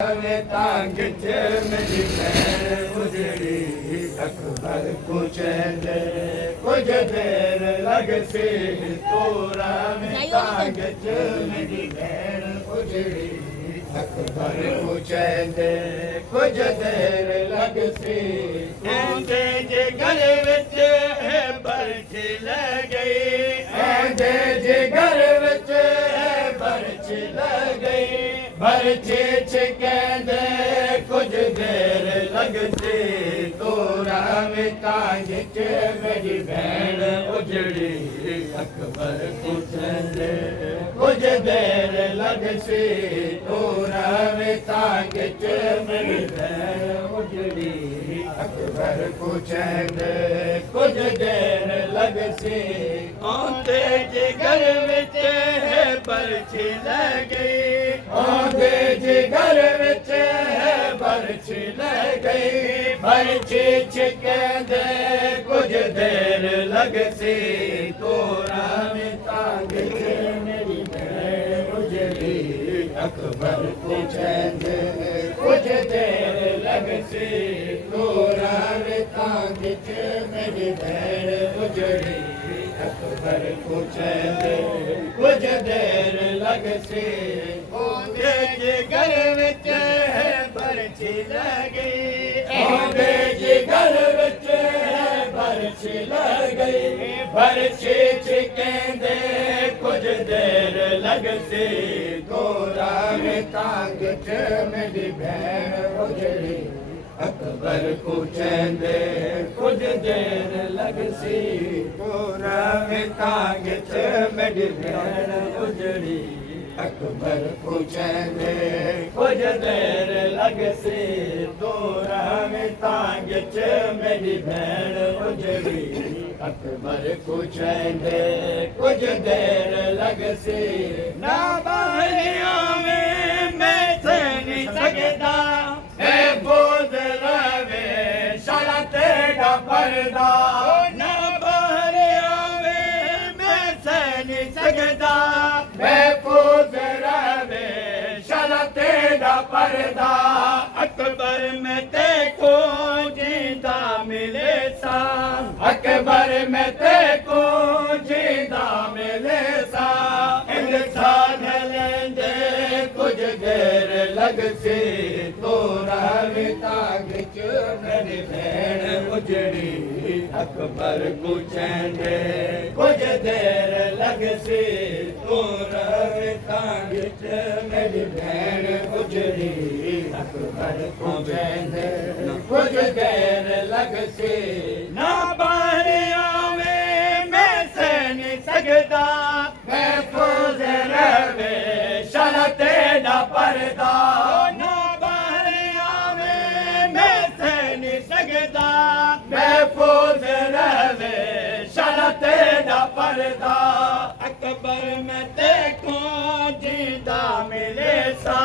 तांग च मेरी भैन उजड़ी अकबर को चैन कुछ देर लग सी तोरा में तांग च मेरी भैन उजड़ी अकबर को चैन कुछ देर लग सी ऐंदे जे घर विच बरछ लग गई ऐंदे जे घर विच बरछ लग गई बरछे छिकंदे कुछ देर लगसी तोरा में तांग च मेरी भैन उजड़ी अकबर को चैंदे कुछ देर लगसी तोरा में तांग च मेरी भैन उजड़ी अकबर को चैंदे कुछ देर लगसी आंदे जे घर विच बरछी लग गई आंदे जे घर विच बरछ लग गई बरछी छिकंदे कुछ देर लगसी तोरा में तांग च मेरी भैन उजड़ी अकबर को चैंदे कुछ देर लगसी तोरा में तांग च मेरी भैन उजड़ी अकबर को चैंदे कुछ देर लगसी आंदे जे घर विच बरछी लग गई आंदे जे घर विच बरछ लग गई बरछी छिकंदे कुछ देर लगसी तोरा में तांग च मेरी भैन उजड़ी अकबर को चैंदे कुछ देर लगसी तोरा में तांग च मेरी भैन उजड़ी अकबर को चैंदे कुछ देर लगसी तोरा में तांग च मेरी भैन उजड़ी अकबर को चैंदे कुछ देर लगसी ना बहलिया में मैं से नहीं सकता है बोझ रवे शाला तेरा पर्दा ना बहलिया में मैं से नहीं सकता महफूज रवे शाला तेरा पर्दा अकबर में देखो जिंदा मिले सा अकबर में देखो जिंदा मिले सा इंसान लेंदे कुछ देर लगसी तोरा में तांग च मेरी भैन उजड़ी अकबर को चैंदे कुछ देर लगसी तोरा में तांग च मेरी भैन उजड़ी अकबर को चैंदे कुछ देर लगसी ना बारिया में मैं से नहीं सकता महफूज रवे शाला तेरा पर्दा ना बारिया में मैं से नहीं सकता महफूज रवे शाला तेरा पर्दा अकबर में देखो जिंदा मिले सा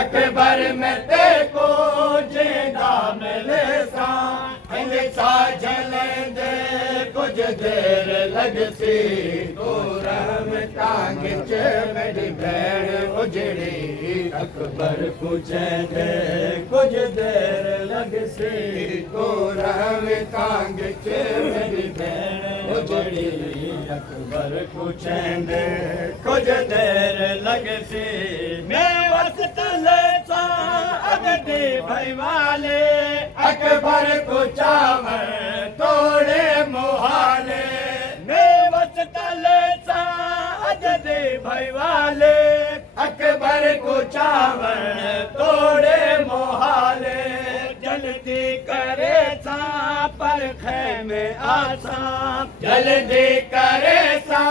अकबर में देखो जिंदा मिले सा सा जलेंदे कुछ देर लगसी तोरा में तांग च मेरी भैन उजड़ी अकबर को चैंदे कुछ देर लगसी तोरा में तांग च मेरी भैन उजड़ी अकबर को चैंदे कुछ देर लगसी मैं वक्त लेता अगदे भाई वाले अकबर को चावर तोड़े मोहाले मैं वक्त लेता अगदे भाई वाले अकबर को चावर तोड़े मोहाले जल्दी करे सा पर खैमे आसा जल्दी करे सा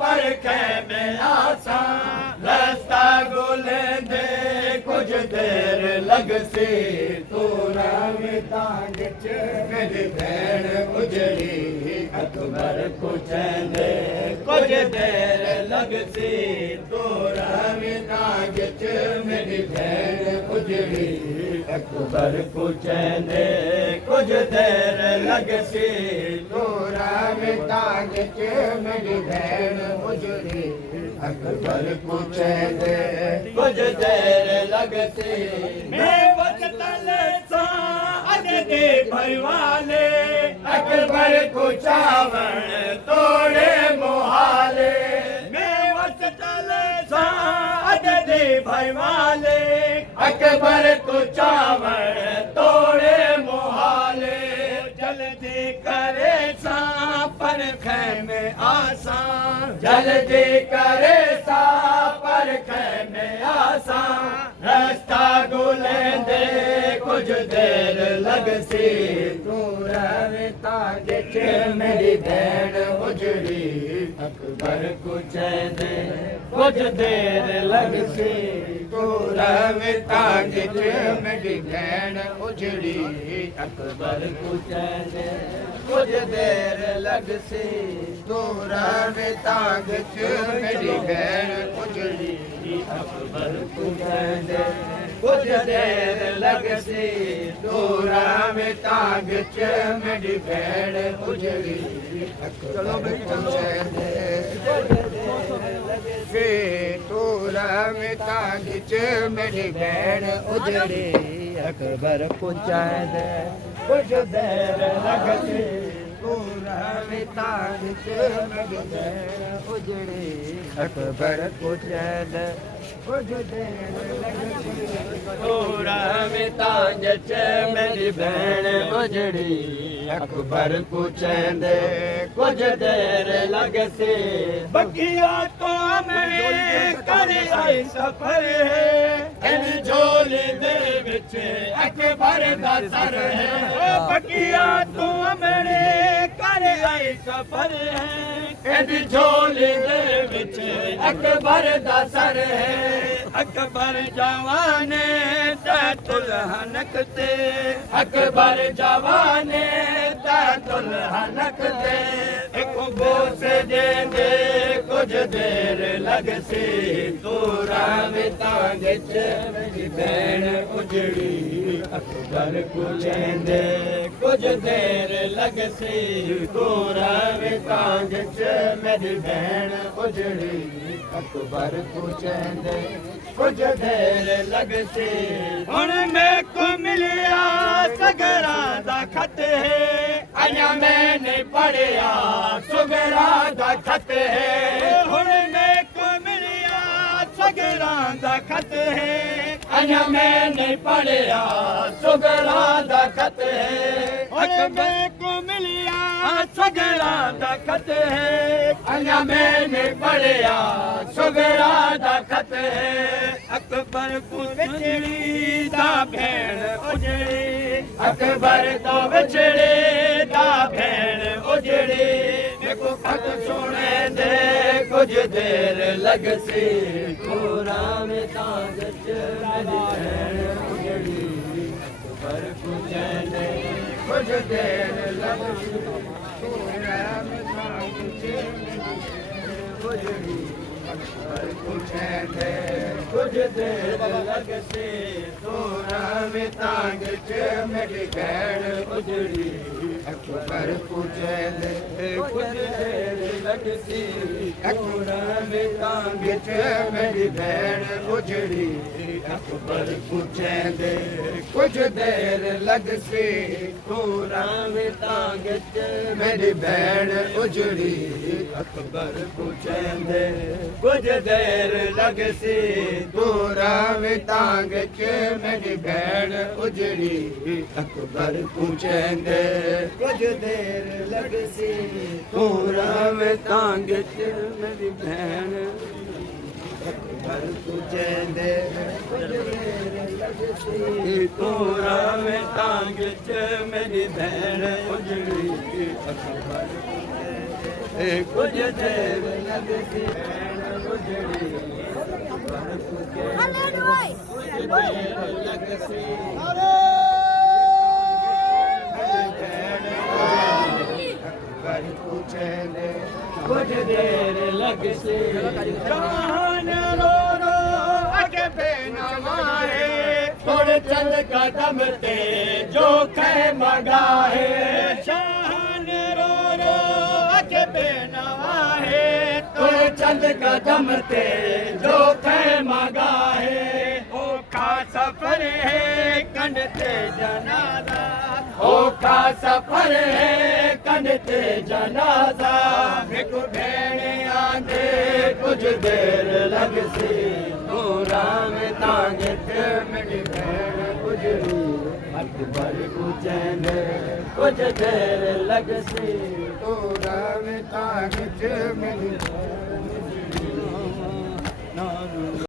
पर खैमे आसा रास्ता गोलेंदे कुछ देर लगसी तोरा में तांग च मेरी भैन उजड़ी अकबर को चैंदे कुछ देर लगसी तोरा में तांग च मेरी भैन उजड़ी अकबर को चैंदे कुछ देर लगसी तोरा में तांग च मेरी भैन उजड़ी अकबर पूछेंदे कुछ देर लगसी मैं वचतल सा अदे भरवाले अकबर को चावण तोड़े मोहाले मैं वचतल सा अदे भरवाले अकबर को चावण तोड़े मोहाले जल्दी करे सा पर खैमे आसान जल्दी करे सा पर खैमे आसान रास्ता गुलेंदे कुछ देर लगसी तू रवता जिच मेरी भेण उजड़ी अकबर को चेंदे कुछ देर लगसी तू रवता जिच मेरी भेण उजड़ी अकबर को चेंदे कुछ देर लगसी तू रवता जिच मेरी भेण उजड़ी अकबर को चेंदे कुछ देर लगसी दूरा में तांग च मेरी भेड़ उजड़ी चलो भाई चलो दूरा में तांग च मेरी भेड़ उजड़ी अकबर पूछा दे कुछ देर लगसी दूरा में तांग च मेरी भेड़ उजड़ी अकबर पूछा दे दूरा में तांग च मेरी भेण उजड़ी अकबर पूछेंदे कुछ देर लगसी बगिया तो में कर आई सफर है इन झोली दे विच अकबर दा सर है बगिया तो मेरे कर आई सफर है इन झोली दे विच अकबर दा सर है अकबर जवाने दुल्हनक ते अकबर जवाने दुल्हनक ते एक बोस देंदे कुछ देर लगसी दूरा में तांग च मेरी भेण उजड़ी अकबर को चेंदे कुछ देर लगसी दूरा में तांग च मेरी भेण उजड़ी अकबर को चेंदे कुछ देर लगसी हुण में को मिलिया सगरा दा खत है अया मैंने पढ़िया सुगरा दा खत है हुण में को मिलिया सगरा दा खत है अया मैंने पढ़िया सुगरा दा खत है अकबर को मिलिया सगरा दा खत है अया मैंने पढ़िया सुगरा दा खत है अकबर को विछड़ी दा भेण उजड़ी अकबर तो विछड़ी दा भेण उजड़ी देखो खत सुने दे कुछ देर लगसी दूरा में तांग च मेरी भेण उजड़ी अकबर को चेंदे कुछ देर लगसी दूरा में तांग च मेरी भेण उजड़ी अकबर को चेंदे कुछ देर लगसी दूरा में तांग च मेरी भेण उजड़ी अकबर को चेंदे कुछ देर लगसी दूरा में तांग च मेरी भेण उजड़ी अकबर को चेंदे कुछ देर लगसी दूरा में तांग च मेरी भेण उजड़ी अकबर को चेंदे कुछ देर लगसी दूरा में तांग च मेरी भेण उजड़ी अकबर को चेंदे कुछ देर लगसी दूरा में तांग च मेरी भेण अकबर को चेंदे कुछ देर लगसी दूरा में तांग च मेरी भेण उजड़ी अकबर कुछ देर लगसी उजड़ी कुछ देर लगसी जान रो रो अगे बेनवाए थोड़े चंद कदम ते जो खे मगाए शान रो रो अगे बेनवाए तो चंद कदम ते जो खैमा गाहे औखा सफर है कंड ते जनाजा औखा सफर है कंड ते जनाजा हिकु भेण आंदे कुछ देर लगसी तू राम तांगे ते मेरी भेण गुजरी अकबर कुचैन कुछ देर लगसी तू राम तांगे ते मेरी